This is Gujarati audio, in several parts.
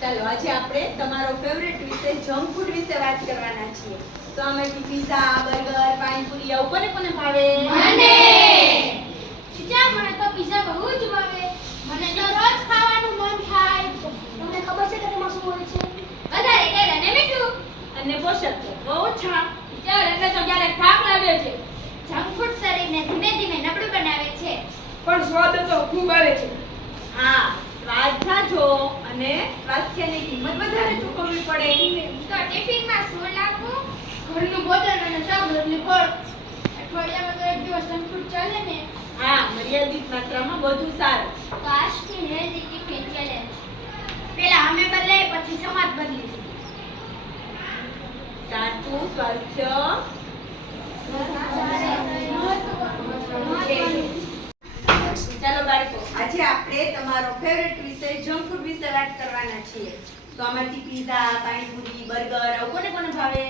ચાલો આજે આપણે તમારો ફેવરેટ વિષય જંક ફૂડ વિશે વાત કરવાના છીએ. તો આમાંથી પિઝા, બર્ગર, પાણીપુરી આવું કોને ભાવે? મને પિઝા, મને તો પિઝા બહુ જ ભાવે. મને તો રોજ ખાવાનું મન થાય. તમને ખબર છે કે તેમાં શું હોય છે? વધારે તેલ અને મીઠું અને પોષક તત્વો ઓછા. ચાલ એટલે તો ક્યારેક થાક લાગે છે. જંક ફૂડ શરીરને ધીમે ધીમે નબળું બનાવે છે, પણ સ્વાદ તો ખૂબ આવે છે. હા, સ્વાદ જાજો અને સ્વાસ્થ્યની કિંમત વધારે ચૂકવવી પડે. તો ટિફિનમાં શું લાવવું? ઘરનું ભોજન અને શાક રોટલી ફળ. અઠવાડિયામાં તો એક દિવસ જંક ફૂડ ચાલે ને. હા, મર્યાદિત માત્રામાં બધું સારું. તો આજથી હેલ્ધી ટિફિન ચેલેન્જ. પહેલા અમે બદલે પછી સમાજ બદલીશું. સાચું સ્વાસ્થ્ય ચાલો બાળકો, આજે આપણે તમારો ફેવરેટ વિષય જંક ફૂડ વિશે વાત કરવાના છીએ. તો આમાંથી પિઝા, પાણીપુરી, બર્ગર આવું કોને ભાવે?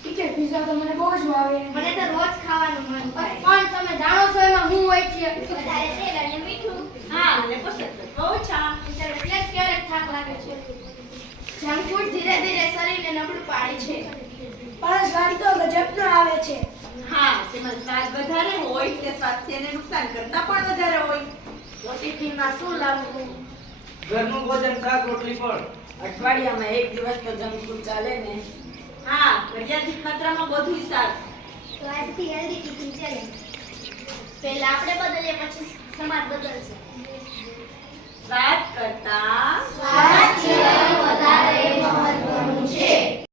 ટીચર, પિઝા તો મને બહુ જ ભાવે. મને તો રોજ ખાવાનું મન થાય. પણ તમે જાણો છો એમાં શું હોય છે? વધારે તેલ અને મીઠું. હા, અને પોષક તત્વો ઓછા. એટલે જ ક્યારેક થાક લાગે છે. જંક ફૂડ ધીરે ધીરે શરીરને નબળું પાડે છે. પણ સ્વાદ તો ગજબનો આવે છે. હા, તેમાં સ્વાદ વધારે હોય તે સ્વાસ્થ્યને નુકસાન કરતા પણ વધારે હોય. તો ટિફિનમાં શું લાવવું? ઘરનું ભોજન શાક રોટલી ફળ. અઠવાડિયામાં એક દિવસ તો જંક ફૂડ ચાલે ને. હા, મર્યાદિત માત્રામાં બધું સારું. તો આજથી હેલ્ધી ટિફિન ચેલેન્જ. પહેલા આપણે બદલીએ પછી સમાજ બદલશે. સ્વાદ કરતા સ્વાસ્થ્ય વધારે મહત્વનું છે.